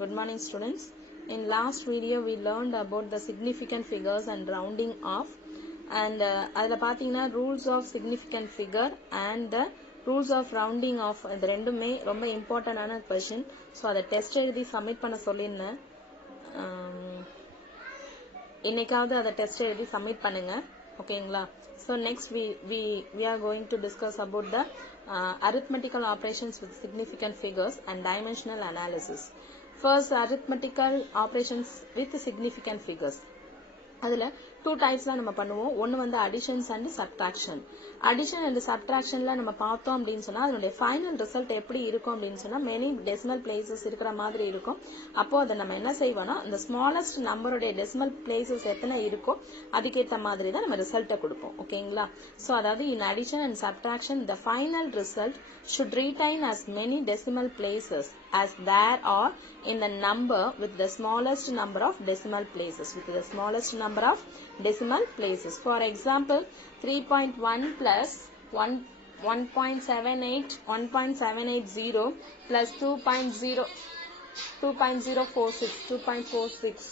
Good morning students. In last video we learned about the significant figures and rounding off, and adula pathina rules of significant figure and the rules of rounding off இது ரெண்டுமே ரொம்ப இம்பார்ட்டன்டான question. So அதை test எழுதி submit பண்ண சொல்லியிருந்தேன். இன்னைக்காவது அதை டெஸ்ட் எழுதி சப்மிட் பண்ணுங்க, ஓகேங்களா? So next we are going to discuss about the arithmetical operations with significant figures and dimensional analysis. First, arithmetical operations with significant figures. அதுல two typesல நம்ம பண்ணுவோம். ஒன்னு வந்து additions and subtraction. Addition and subtractionல நம்ம பார்த்தோம் அப்படின்னு சொன்னா அதனுடைய ஃபைனல் ரிசல்ட் எப்படி இருக்கும் அப்படின்னு சொன்னா many decimal places இருக்கிற மாதிரி இருக்கும். அப்போ அதை நம்ம என்ன செய்வோம்னா இந்த smallest நம்பருடைய decimal places எத்தனை இருக்கோ அதுக்கேற்ற மாதிரி தான் நம்ம ரிசல்ட்டை கொடுப்போம், ஓகேங்களா? ஸோ அதாவது in addition and subtraction the final result should retain as many decimal places as there are in the number with the smallest number of decimal places. With the smallest number of decimal places. For example, 3.1 plus 1.78 1.780 plus 2.046.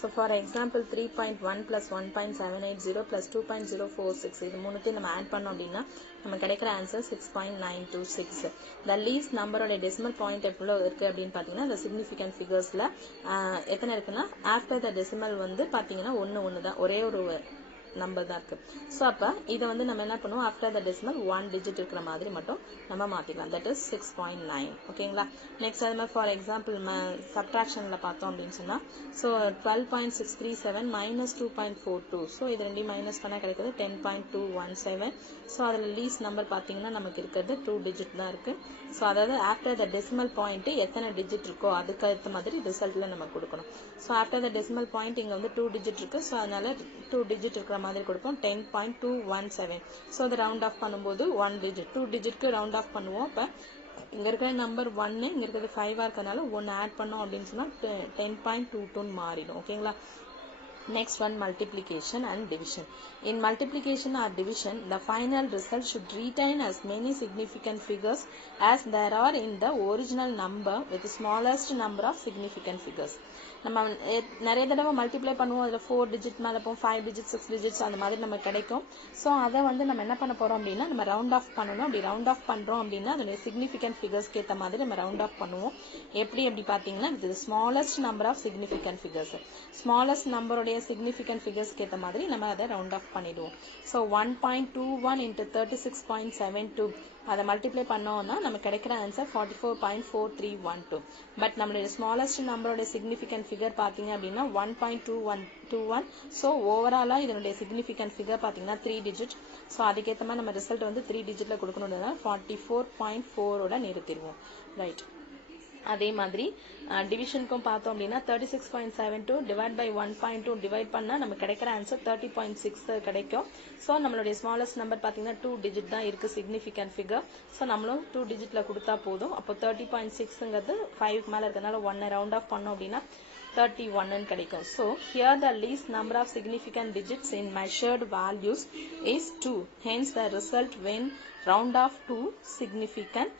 So for example 3.1 plus 1.780 plus 2.046 இது மூணுத்தையும் நம்ம add பண்ணோம் அப்படின்னா நம்ம கிடைக்கிற answer 6.926. the least நம்பரோட decimal point எவ்வளோ இருக்கு அப்படின்னு பார்த்தீங்கன்னா the significant figuresல எத்தனை இருக்குன்னா after the decimal வந்து பார்த்தீங்கன்னா ஒன்று தான், ஒரே ஒரு நம்பர் தான் இருக்கு. ஸோ அப்போ இதை வந்து நம்ம என்ன பண்ணுவோம், ஆஃப்டர் த டெசிமல் 1 டிஜிட் இருக்கிற மாதிரி மட்டும் நம்ம மாற்றிக்கலாம். தட் இஸ் 6.9, ஓகேங்களா? நெக்ஸ்ட் அது மாதிரி ஃபார் எக்ஸாம்பிள் சப்ட்ராக்ஷனில் பார்த்தோம் அப்படின்னு சொன்னால் ஸோ 12.637 மைனஸ் 2.42. ஸோ இது ரெண்டையும் மைனஸ் பண்ணால் கிடைக்கிறது 10.217. ஸோ அதில் லீஸ்ட் நம்பர் பார்த்தீங்கன்னா நமக்கு இருக்கிறது 2 டிஜிட் தான் இருக்குது. ஸோ அதாவது ஆஃப்டர் த டெசிமல் பாயிண்ட் எத்தனை டிஜிட் இருக்கோ அதுக்கு ஏற்ற மாதிரி ரிசல்ட்டில் நம்ம கொடுக்கணும். So after the decimal point இங்கே வந்து 2 டிஜிட் இருக்குது. ஸோ அதனால 2 டிஜிட் இருக்கிற மாதிரி கொடுப்போம் 10.217. ஸோ அதை ரவுண்ட் ஆஃப் பண்ணும்போது 1 டிஜிட் 2 டிஜிட்க்கு ரவுண்ட் ஆஃப் பண்ணுவோம். இப்போ இங்கே இருக்கிற நம்பர் 1 இங்கே இருக்கிறது 5 இருக்கிறதுனால 1 ஆட் பண்ணோம் அப்படின்னு சொன்னால் 10.22 மாறிடும், ஓகேங்களா? Next one, multiplication and division. In multiplication or division, the final result should retain as many significant figures as there are in the original number with the smallest number of significant figures. நம்ம நிறைய தடவை multiply பண்ணுவோம், அதில் 4 digit மேலே போகும், 5 digit 6 digits அந்த மாதிரி நமக்கு கிடைக்கும். ஸோ அதை வந்து நம்ம என்ன பண்ண போகிறோம் அப்படின்னா நம்ம ரவுண்ட் ஆஃப் பண்ணணும். அப்படி ரவுண்ட் ஆஃப் பண்ணுறோம் அப்படின்னா அதோடைய சிக்னிஃபிகன்ட் ஃபிகர்ஸ்க்கு ஏற்ற மாதிரி நம்ம ரவுண்ட் ஆஃப் பண்ணுவோம். எப்படி பார்த்தீங்கன்னா இது smallest number of significant figures, smallest நம்பருடைய சிக்னிஃபிகன்ட் ஃபிகர்ஸ்க்கு ஏற்ற மாதிரி நம்ம அதை ரவுண்ட் ஆஃப் பண்ணிடுவோம். ஸோ 1.21 into 36.72 அதை மல்டிப்ளை பண்ணோம்னா நமக்கு கிடைக்கிற ஆன்சர் 44.4312. பட் நம்மளுடைய ஸ்மாலஸ்ட் நம்பரோட சிக்னிஃபிகன்ட் ஃபிகர் பார்த்தீங்க அப்படின்னா 1.2121. ஸோ ஓவராலாக இதனுடைய சிக்னிஃபிகன்ட் ஃபிகர் பார்த்தீங்கன்னா 3 டிஜிட். ஸோ அதுக்கேற்ற மாதிரி நம்ம ரிசல்ட் வந்து 3 டிஜிட்டில் கொடுக்கணும்னா 44.4ஓட நிறுத்திடுவோம், ரைட்? அதே மாதிரி டிவிஷனுக்கும் பார்த்தோம் அப்படின்னா 36.72 டிவைட் பை 1.2 டிவைட் பண்ணால் நமக்கு கிடைக்கிற ஆன்சர் 30.6 கிடைக்கும். ஸோ நம்மளுடைய ஸ்மாலஸ்ட் நம்பர் பார்த்தீங்கன்னா 2 டிஜிட் தான் இருக்குது சிக்னிஃபிகன்ட் ஃபிகர். ஸோ நம்மளும் 2 டிஜிட்டில் கொடுத்தா போதும். அப்போ 30.6ங்கிறது 5 மேலே இருக்கிறதுனால 1 ரவுண்ட் ஆஃப் பண்ணோம் அப்படின்னா 31 கிடைக்கும். So here the least number of significant digits in measured values is 2. Hence the result when round off to significant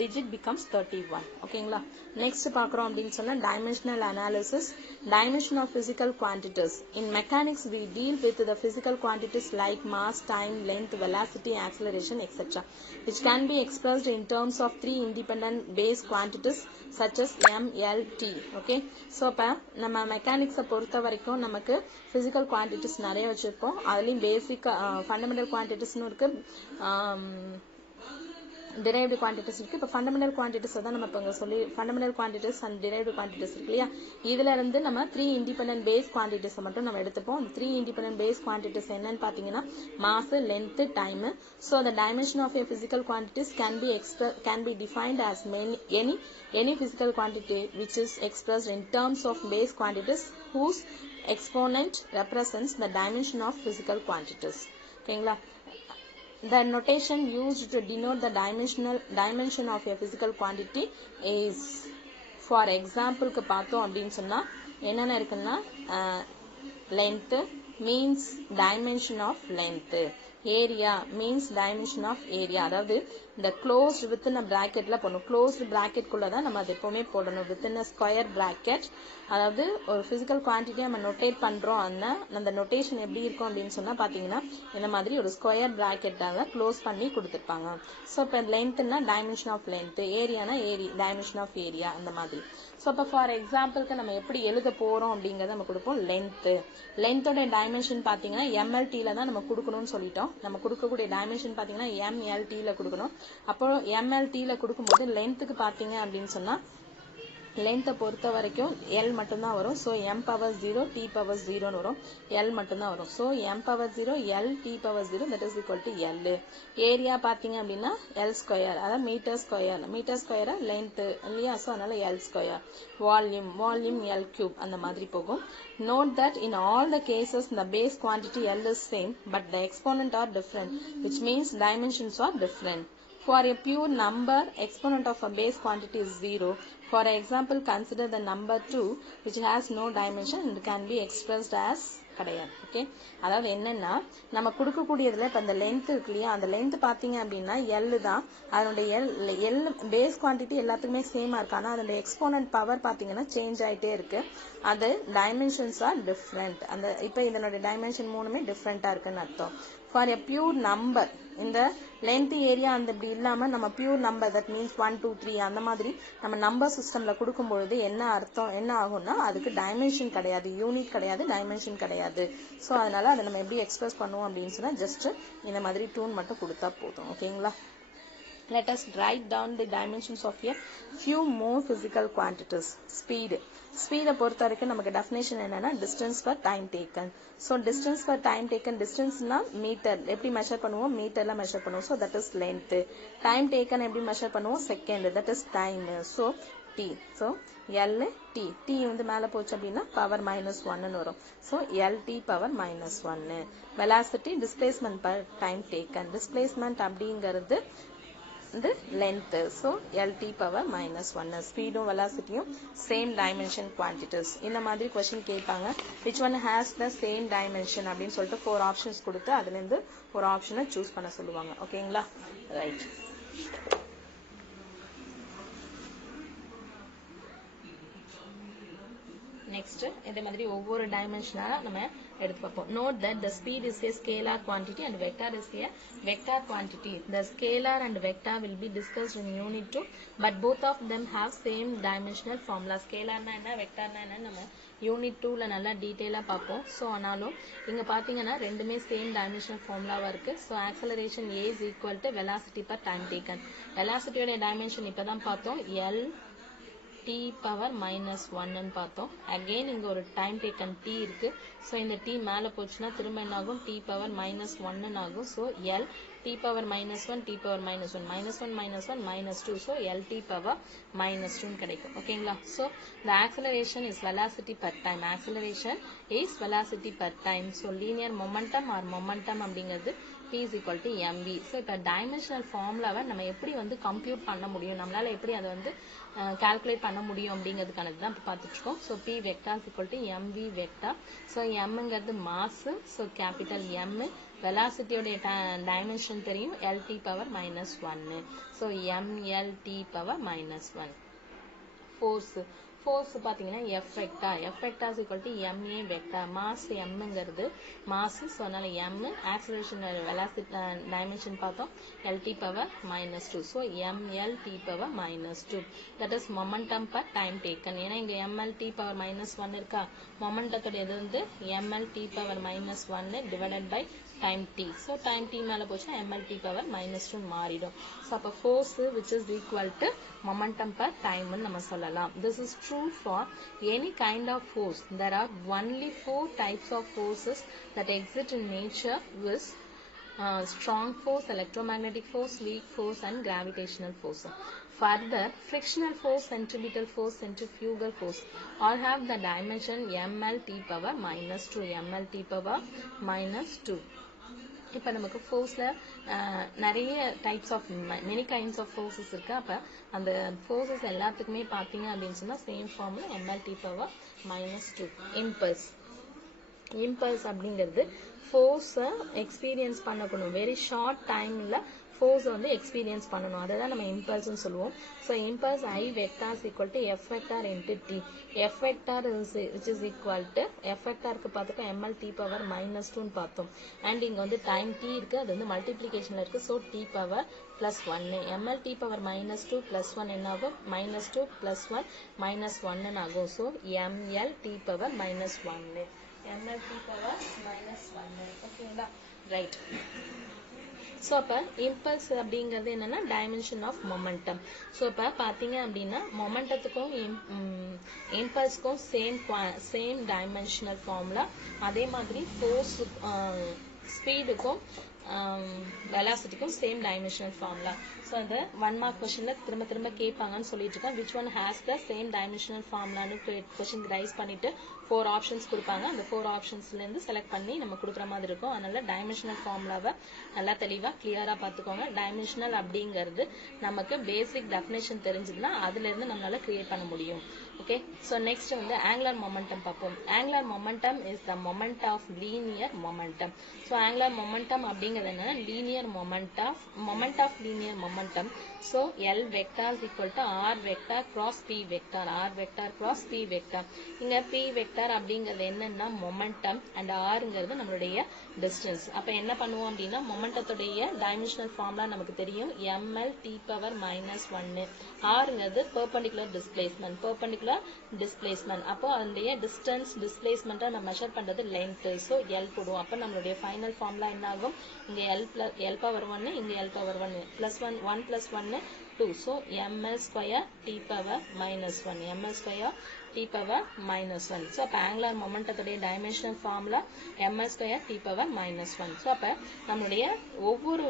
digit becomes 31, ஓகேங்களா? நெக்ஸ்ட் பார்க்குறோம் அப்படின்னு சொன்னால் dimensional analysis. Dimension of physical quantities. In mechanics we deal with the physical quantities like mass, time, length, velocity, acceleration, etc. which can be expressed in terms of 3 independent base quantities such as m, l, t. Okay, so இப்போ நம்ம மெக்கானிக்ஸை பொறுத்த வரைக்கும் நமக்கு physical quantities நிறைய வச்சுருப்போம். அதுலேயும் பேசிக் fundamental குவான்டிட்டிஸ்னு இருக்குது, derived quantities இருக்கு. இப்போ ஃபண்டமெண்டல் குவான்டிட்டிஸ் தான் நம்ம இப்போ சொல்லி fundamental quantities and derived quantities இருக்கு இல்லையா? இதுல இருந்து நம்ம 3 இண்டிபெண்டன்ட் பேஸ் குவான்டிட்டிஸை மட்டும் நம்ம எடுத்துப்போம். 3 இண்டிபெண்டன்ட் பேஸ் குவான்டிட்டிஸ் என்னன்னு பார்த்தீங்கன்னா mass, length, time. So the dimension of a physical quantities can be defined as any physical quantity which is expressed in terms of base quantities whose exponent represents the dimension of physical quantities, ஓகேங்களா? The notation used to denote the dimension of a physical quantity is, for example க்கு பார்த்தோம் அப்படின்னு சொன்னா என்னென்ன இருக்குன்னா length means dimension of length. Area means dimension of area. அதாவது இந்த closed within a பிராக்கெட்ல போடணும். க்ளோஸ்ட் பிராக்கெட் குள்ளதான் நம்ம அது எப்பவுமே போடணும். Within a square bracket. அதாவது ஒரு பிசிக்கல் குவான்டிட்டி நம்ம நோட்டேட் பண்றோம். அந்த நோட்டேஷன் எப்படி இருக்கும் அப்படின்னு சொன்னா பாத்தீங்கன்னா இந்த மாதிரி ஒரு ஸ்கொயர் பிராக்கெட்டால க்ளோஸ் பண்ணி கொடுத்துருப்பாங்க. ஸோ இப்போ லென்த்னா டைமென்ஷன் ஆஃப் லென்த், ஏரியானா டைமென்ஷன் ஆஃப் ஏரியா அந்த மாதிரி. ஸோ இப்போ ஃபார் எக்ஸாம்பிளுக்கு நம்ம எப்படி எழுத போறோம் அப்படிங்கறத நம்ம கொடுப்போம். லென்த்தோட டைமென்ஷன் பாத்தீங்கன்னா MLT-ல தான் நம்ம கொடுக்கணும்னு சொல்லிட்டோம். நம்ம கொடுக்கக்கூடிய டைமென்ஷன் பாத்தீங்கன்னா MLT-ல கொடுக்கணும். அப்போ MLT-ல கொடுக்கும்போது லென்த்துக்கு பாத்தீங்க அப்படின்னு சொன்னா லென்த்தை பொறுத்த வரைக்கும் L மட்டும்தான் வரும். So M power 0 T power 0ன்னு வரும். L மட்டும்தான் வரும். So M power 0 L T power 0 that is equal to L. Area பாத்தீங்க அப்படின்னா L ஸ்கொயர், அதாவது மீட்டர் ஸ்கொயரா லென்த் இல்லையா? ஸோ அதனால L square. Volume L cube அந்த மாதிரி போகும். Note that in all the cases the base quantity L is same but the exponent are different, which means dimensions are different. For a pure number, exponent of a base quantity is 0. For example, consider the number 2 which has no dimension and can be expressed as கிடையாது. Okay, அதாவது என்னன்னா நம்ம கொடுக்கக்கூடியதுல இப்ப அந்த length இருக்கு இல்லையா, அந்த length பாத்தீங்க அப்படின்னா L தான். அதனுடைய L பேஸ் குவான்டிட்டி எல்லாத்துக்குமே சேமா இருக்கு. ஆனா அதோட எக்ஸ்போனன்ட் பவர் பாத்தீங்கன்னா சேஞ்ச் ஆயிட்டே இருக்கு. அது டைமென்ஷன்ஸ் ஆர் டிஃப்ரெண்ட். அந்த இப்ப இதனுடைய டைமென்ஷன் மூணுமே டிஃப்ரெண்டா இருக்குன்னு அர்த்தம். ஃபார் எ பியூர் நம்பர், இந்த லென்த் ஏரியா அந்த இப்படி இல்லாம நம்ம பியூர் நம்பர் தட் மீன்ஸ் 1 2 3 அந்த மாதிரி நம்ம நம்பர் சிஸ்டம்ல கொடுக்கும்பொழுது என்ன அர்த்தம் என்ன ஆகும்னா அதுக்கு டைமென்ஷன் கிடையாது, யூனிட் கிடையாது, டைமென்ஷன் கிடையாது. ஸோ அதனால அதை நம்ம எப்படி எக்ஸ்பிரஸ் பண்ணுவோம் அப்படின்னு சொன்னா ஜஸ்ட் இந்த மாதிரி டூன் மட்டும் கொடுத்தா போதும். ஓகேங்களா? Let us write down the dimensions of a few more physical quantities. Speed பொறுத்த வரைக்கும் நமக்கு டெஃபினேஷன் என்னன்னா distance per time taken. So distance per time taken, distanceனா மீட்டர் எப்படி மெஷர் பண்ணுவோம், மீட்டர்ல மெஷர் பண்ணுவோம். So that is length. Time taken எப்படி மெஷர் பண்ணுவோம், second, that is time. So t. So L t வந்து மேல போச்சு அப்படின்னா பவர் -1 வரும். So LT power -1. Velocity displacement per time taken. Displacement அப்படிங்கிறது the length. So LT power -1. ஸ்பீடும் வெலாசிட்டியும் சேம் டைமென்ஷன் குவான்டிட்டிஸ். இந்த மாதிரி கொஸ்டின் கேட்பாங்க. which one has the same dimension அப்படின்னு சொல்லிட்டு 4 ஆப்ஷன்ஸ் கொடுத்து அதுல இருந்து ஒரு ஆப்ஷனை சூஸ் பண்ண சொல்லுவாங்க. ஓகேங்களா? ரைட். நெக்ஸ்ட் இதே மாதிரி ஒவ்வொரு டைமென்ஷனா நம்ம எடுத்து பார்ப்போம். Note that the speed is a scalar quantity and vector is a vector quantity. The scalar and vector will be discussed in unit 2, but both of them have same dimensional formula. Scalarனா என்ன, வெக்டார்னா என்ன நம்ம unit 2ல நல்லா டீடைலா பார்ப்போம். So ஆனாலும் இங்க பாத்தீங்கன்னா ரெண்டுமே same dimensional ஃபார்முலாவா இருக்கு. So acceleration A is equal to velocity per time taken. வெலாசிட்டியோட டைமென்ஷன் இப்பதான் பார்த்தோம், L T power -1 பார்த்தோம். அகைன் இங்க ஒரு டைம் டேக்கன் T இருக்கு. ஸோ இந்த T மேல போச்சுன்னா திரும்ப என்ன ஆகும், T power -1 ஆகும். So L T power -1 T power -1 -1 -2. So LT power -2 கிடைக்கும். ஓகேங்களா? So the acceleration is velocity per time. Acceleration is velocity per time. So linear momentum or momentum அப்படிங்கிறது P is equal to mv. So இப்போ dimensional ஃபார்முலாவை நம்ம எப்படி வந்து compute பண்ண முடியும், நம்மளால எப்படி அதை வந்து கால்குலேட் பண்ண முடியும் அப்படிங்கிறதுக்கானது தான் இப்போ பார்த்துட்டு இருக்கோம். So P vector is equal to mv vector. So mங்கிறது மாஸ். So capital M. வெலாசிட்டியோட டைமென்ஷன் தெரியும், LT power -1. So MLT power -1. Force பாத்தீங்கன்னா F vector. F vector is equal to MA vector. Mass Mங்கிறது மாஸ். ஸோ அதனால M. Acceleration velocity dimension பார்த்தோம், LT power -2. So MLT power -2. that is momentum per time taken. ஏன்னா இங்க MLT power -1 இருக்கா, மொமெண்டத்தோட இது வந்து MLT power -1 divided by time T. So time T மேல போச்சு MLT பவர் -2 மாறிடும். ஸோ அப்போ force which is equal to momentum per time நம்ம சொல்லலாம். This is true for any kind of force. There are only 4 types of forces that exist in nature, with strong force, electromagnetic force, weak force and gravitational force. Further, frictional force, centripetal force, centrifugal force all have the dimension MLT power -2. MLT power -2. இப்போ நமக்கு ஃபோர்ஸ்ல நிறைய types of many kinds of forces இருக்கு. அப்ப அந்த forces எல்லாத்துக்குமே பாத்தீங்க அப்படின்னு சொன்னா சேம் ஃபார்ம்ல MLT பவர் -2. இம்பல்ஸ் இம்பல்ஸ் அப்படிங்கிறது ஃபோர்ஸை எக்ஸ்பீரியன்ஸ் பண்ணணும், வெரி ஷார்ட் டைமில் ஃபோர்ஸை வந்து எக்ஸ்பீரியன்ஸ் பண்ணணும், அதை தான் நம்ம இம்பல்ஸ்ன்னு சொல்லுவோம். So impulse I vector equal to F vector into T. F vector which is equal to F வெக்டாருக்கு பார்த்துக்கோ எம்எல் டி பவர் மைனஸ் டூன்னு பார்த்தோம். அண்ட் இங்கே வந்து டைம் டி இருக்குது, அது வந்து மல்டிப்ளிகேஷனில் இருக்குது. ஸோ டி பவர் ப்ளஸ் ஒன்று, ML T power minus two plus one என்ன ஆகும், minus two plus one minus ஒன்னு ஆகும். So ML T power minus ஒன்னு, ml t power minus 1. ஓகேங்களா, ரைட். ஸோ அப்போ இம்பல்ஸ் அப்படிங்கிறது என்னன்னா டைமென்ஷன் ஆஃப் மொமெண்டம். ஸோ இப்போ பார்த்தீங்க அப்படின்னா மொமெண்டத்துக்கும் இம்பல்ஸ்க்கும் சேம் டைமென்ஷனல் ஃபார்முலா, அதே மாதிரி ஃபோர்ஸ் ஸ்பீடுக்கும் வெலாசிட்டிக்கும் சேம் டைமென்ஷனல் ஃபார்முலா. ஸோ அந்த 1 மார்க் கொஸ்டினில் திரும்ப திரும்ப கேட்பாங்கன்னு சொல்லிட்டு இருக்கேன். Which one has the same dimensional ஃபார்முலான்னு கொஸ்டின் ரைஸ் பண்ணிட்டு 4 ஆப்ஷன்ஸ் கொடுப்பாங்க. அந்த 4 ஆப்ஷன்ஸ்லேருந்து செலக்ட் பண்ணி நம்ம கொடுக்குற மாதிரி இருக்கும். அதனால டைமென்ஷனல் ஃபார்முலாவை நல்லா தெளிவாக கிளியராக பார்த்துக்கோங்க. டைமென்ஷனல் அப்படிங்கிறது நமக்கு பேசிக் டெஃபினேஷன் தெரிஞ்சதுன்னா அதுலேருந்து நம்மளால கிரியேட் பண்ண முடியும். ஓகே, ஸோ நெக்ஸ்ட் வந்து ஆங்குலர் மொமெண்டம் பார்ப்போம். Angular momentum is the moment of linear momentum. So angular momentum அப்படிங்கிறது என்னன்னா linear moment of linear momentum. So L vector equal to R vector cross P vector, R vector cross P vector. இங்கே P vector அப்படிங்கிறது என்னன்னா momentum and ஆருங்கிறது நம்மளுடைய distance. அப்போ என்ன பண்ணுவோம் அப்படின்னா மொமெண்டத்துடைய டைமென்ஷனல் ஃபார்முலா நமக்கு தெரியும், எம்எல் டி பவர் மைனஸ் ஒன்னு. ஆருங்கிறது பெர்பெண்டிகுலர் டிஸ்பிளேஸ்மெண்ட். அப்போ அதனுடைய டிஸ்டன்ஸ் டிஸ்பிளேஸ்மெண்ட்டை நம்ம மெஷர் பண்ணுறது லென்த். ஸோ எல் போடுவோம். அப்போ நம்மளுடைய ஃபைனல் ஃபார்முலா என்ன ஆகும், இங்கே எல் பவர் ஒன்று, இங்கே எல் பவர் ஒன்று, ப்ளஸ் ஒன் ப்ளஸ் ஒன்று 2. So ML square T power minus one, ML square T power minus one. So அப்போ ஆங்குலர் மொமெண்டத்துடைய dimensional formula ML square T power minus one. So அப்போ நம்மளுடைய ஒவ்வொரு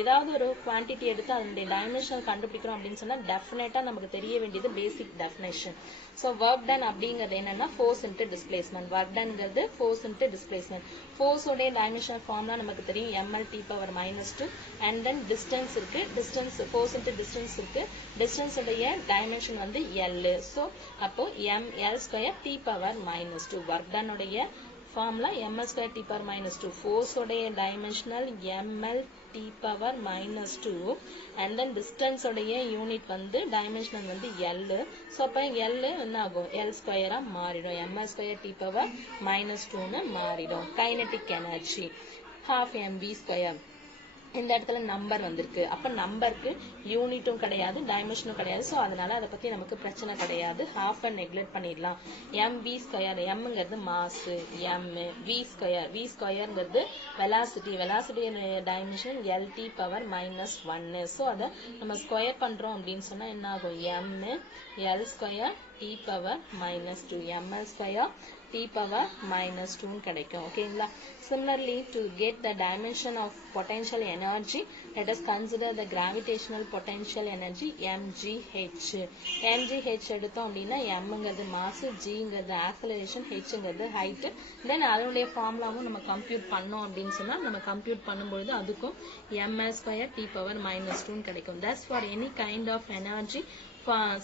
ஏதாவது ஒரு குவான்டிட்டி எடுத்து அதனுடைய டைமென்ஷனல் கண்டுபிடிக்கிறோம் அப்படின்னு சொன்னால் டெஃபினட்டாக நமக்கு தெரிய வேண்டியது basic definition. So work done அப்படிங்கிறது என்னன்னா ஃபோர்ஸ் இன்ட்டு டிஸ்பிளேஸ்மெண்ட். ஒர்க் டன்ங்கிறது ஃபோர்ஸ் இன்ட்டு டிஸ்பிளேஸ்மெண்ட். ஃபோர்ஸோடைய டைமென்ஷனல் ஃபார்முலா நமக்கு தெரியும், ML T power minus two. And then distance இருக்கு, டிஸ்டன்ஸ் ஃபோர்ஸ் இன்ட்டு டிஸ்டன்ஸ் இருக்கு, டிஸ்டன்ஸ் உடைய டைமென்ஷன் வந்து எல். ஸோ அப்போ ml square T power minus two. Work done உடைய formula ml square T power minus two. Force உடைய dimensional ml T power minus two. And then distance உடைய unit வந்து dimensional வந்து L. So அப்போ L என்ன ஆகும், L ஸ்கொயரா மாறிடும், ml square T power minus டூன்னு மாறிடும். Kinetic energy half mv square. இந்த இடத்துல நம்பர் வந்திருக்கு, அப்ப நம்பருக்கு யூனிட்டும் கிடையாது டைமென்ஷனும் கிடையாது. ஸோ அதனால அதை பத்தி நமக்கு பிரச்சனை கிடையாது, ஹாஃப் அண்ட் நெக்லெக்ட் பண்ணிடலாம். mv ஸ்கொயர், எம்ங்கிறது மாஸ், எம் வி ஸ்கொயர்ங்கிறது velocity dimension LT power minus ஒன்னு. ஸோ அதை நம்ம ஸ்கொயர் பண்றோம் அப்படின்னு சொன்னா என்ன ஆகும், M L square T power minus two, ML square t power minus 2 கிடைக்கும். ஓகேங்களா. Similarly, to get the dimension of potential energy, let us consider the gravitational potential energy mgh. mgh எடுத்தோம் அப்படின்னா mங்கிறது mass, gங்கிறது acceleration, hங்கிறது height. Then அதனுடைய ஃபார்முலாவும் நம்ம compute பண்ணோம் அப்படின்னு சொன்னா நம்ம கம்ப்யூட் பண்ணும்பொழுது அதுக்கும் ml square t power minus 2 கிடைக்கும். Thus for any kind of energy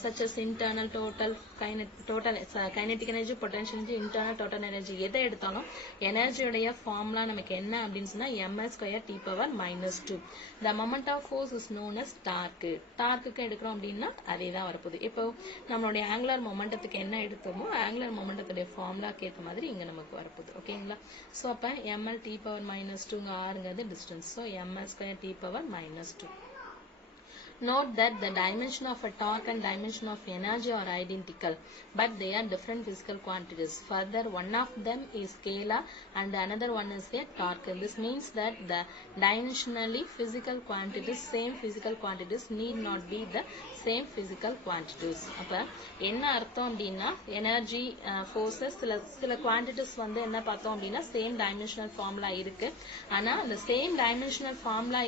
such as internal total kinetic energy, potential energy, internal total energy, எதை எடுத்தாலும் எனர்ஜியோடைய ஃபார்முலா நமக்கு என்ன அப்படின்னு சொன்னா ml square t power minus 2. The moment of force is known as torque. டார்க்குக்கு எடுக்கிறோம் அப்படின்னா அதே தான் வரப்போகுது. இப்போ நம்மளுடைய ஆங்குலர் மொமெண்டத்துக்கு என்ன எடுத்தோமோ ஆங்குலர் மொமெண்டத்துடைய ஃபார்முலாக்கு ஏற்ற மாதிரி இங்க நமக்கு வரப்போகுது. ஓகேங்களா. ஸோ அப்போ ml t power minus 2 ஆறுங்கிறது distance. So ml square t power minus 2. Note that the dimension of a torque and dimension of energy are identical, but they are different physical quantities. Further, one of them is scalar and another one is a torque. This means that the dimensionally physical quantities, same physical quantities, need not be the same physical quantities. அப்ப என்ன அர்த்தம் அப்படின்னா energy forces சில quantities வந்து என்ன பார்த்தோம் அப்படின்னா same dimensional formula இருக்கு. ஆனா அந்த same dimensional formula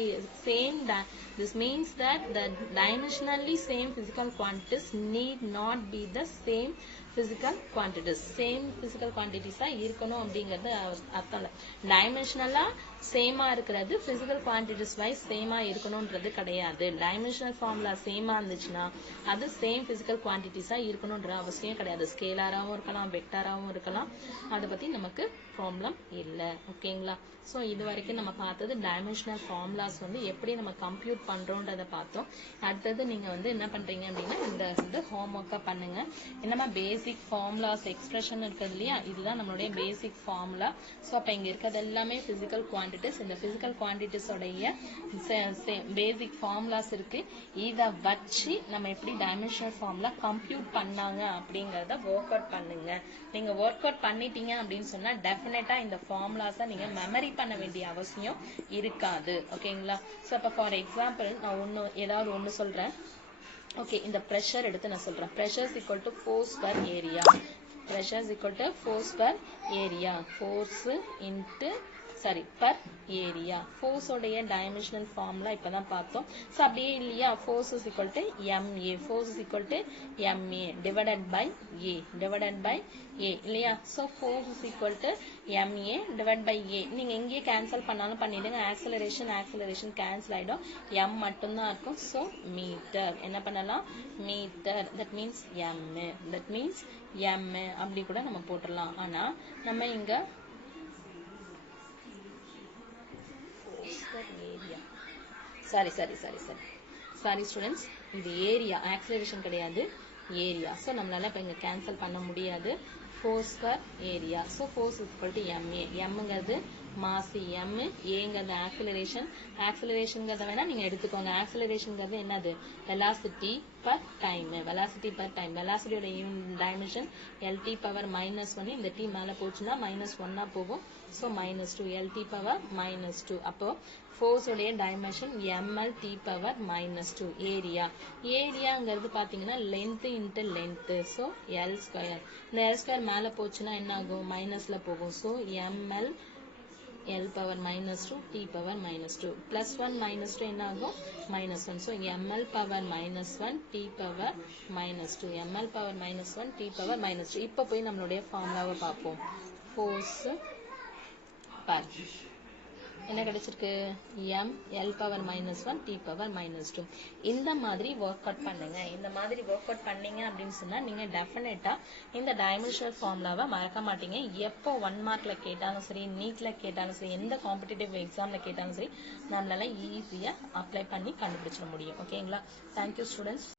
this means that the dimensionally same physical quantities need not be the same physical quantities. Same physical quantities இருக்கணும் அப்படிங்கிறது அர்த்தம் இல்லை. டைமென்ஷனலா சேமா இருக்கிறது physical quantities வைஸ் சேமா இருக்கணும்ன்றது கிடையாது. டைமென்ஷனல் ஃபார்முலா சேமா இருந்துச்சுன்னா அது சேம் physical quantities இருக்கணும்ன்ற அவசியம் கிடையாது. ஸ்கேலாராகவும் இருக்கலாம், வெக்டாராகவும் இருக்கலாம். அதை பத்தி நமக்கு ப்ராப்ளம் இல்லை. ஓகேங்களா? ஸோ இது வரைக்கும் நம்ம பார்த்தது டைமென்ஷனல் ஃபார்முலாஸ் வந்து எப்படி நம்ம கம்ப்யூட் பண்றோன்றதை பார்த்தோம். அடுத்தது நீங்க வந்து என்ன பண்றீங்க அப்படின்னா இந்த வந்து ஹோம்ஒர்க்கா பண்ணுங்க. என்னமா பேசிக் ஃபார்முலாஸ் எக்ஸ்பிரஷன் இருக்குது இல்லையா, இதுதான் நம்மளுடைய பேசிக் ஃபார்முலா. ஸோ அப்போ இங்க இருக்கிறது எல்லாமே பிசிக்கல் குவான்டிட்டிஸ். இந்த பிசிக்கல் குவான்டிட்டிஸோடைய பேசிக் ஃபார்முலாஸ் இருக்கு. இதை வச்சு நம்ம எப்படி டைமென்ஷனல் ஃபார்முலா கம்ப்யூட் பண்ணாங்க அப்படிங்கறத ஒர்க் அவுட் பண்ணுங்க. நீங்க ஒர்க் அவுட் பண்ணிட்டீங்க அப்படின்னு சொன்னா டெஃபினட்டா இந்த ஃபார்முலாஸை நீங்க மெமரி பண்ண வேண்டிய அவசியம் இருக்காது. ஓகேங்களா? ஸோ அப்போ ஃபார் எக்ஸாம்பிள் நான் ஏதாவது ஒன்று சொல்றேன். ஓகே, இந்த ப்ரெஷர் எடுத்து நான் சொல்றேன். Pressure is equal to force per area. Pressure is equal to force per area. Force into per area. Force உடைய டைமென்ஷனல் ஃபார்முலா இப்பதான் பார்த்தோம். ஸோ அப்படியே இல்லையா, force is equal to MA. Force is equal to MA divided by A. Divided by A இல்லையா? So force is equal to MA divide by A. நீங்க எங்கேயே cancel பண்ணாலும் பண்ணிடுங்க. ஆக்சலரேஷன் கேன்சல் ஆயிடும். M மட்டும்தான் இருக்கும். ஸோ மீட்டர் என்ன பண்ணலாம்? மீட்டர். தட் மீன்ஸ் M அப்படி கூட நம்ம போட்டுடலாம். ஆனா நம்ம இங்க சாரி ஸ்டூடெண்ட்ஸ், இது ஏரியா, ஆக்சலரேஷன் கிடையாது, ஏரியா. ஸோ நம்மளால இப்போ இங்கே கேன்சல் பண்ண முடியாது. Force per area. So force equal to MA. எம்ங்கிறது மாஸ் M, ஏங்கிறது ஆக்சலரேஷன்ங்கிறத வேணா நீங்க எடுத்துக்கோங்க. ஆக்சலரேஷன்ங்கிறது என்னது? Velocity per time. வெலாசிட்டியோட டைமென்ஷன் LT பவர் -1. இந்த T மேல போச்சுன்னா -1 போகும். So -2 LT power -2. அப்போ ஃபோர்ஸ் உடைய டைமென்ஷன் MLT பவர் -2. ஏரியாங்கிறது பாத்தீங்கன்னா length into length. So L square. இந்த L ஸ்கொயர் மேல போச்சுன்னா என்ன ஆகும்? மைனஸ்ல போகும். So ML L power -2 T power -2 +1 -2 என்ன ஆகும்? -1. So ML power -1 T power -2. ML power -1 T power -2. இப்போ போய் நம்மளுடைய ஃபார்முலாவை பார்ப்போம். ஃபோர்ஸ் பர் என்ன கிடைச்சிருக்கு? M L power -1 T power -2. இந்த மாதிரி ஒர்க் அவுட் பண்ணுங்க. இந்த மாதிரி ஒர்க் அவுட் பண்ணீங்க அப்படின்னு சொன்னா நீங்க டெஃபினட்டா இந்த டைமென்ஷனல் ஃபார்முலாவை மறக்க மாட்டீங்க. எப்போ 1 மார்க்ல கேட்டாலும் சரி, நீட்ல கேட்டாலும் சரி, எந்த காம்படிட்டிவ் எக்ஸாம்ல கேட்டாலும் சரி, நம்மளால ஈஸியா அப்ளை பண்ணி கண்டுபிடிச்சிட முடியும். ஓகேங்களா? Thank you students.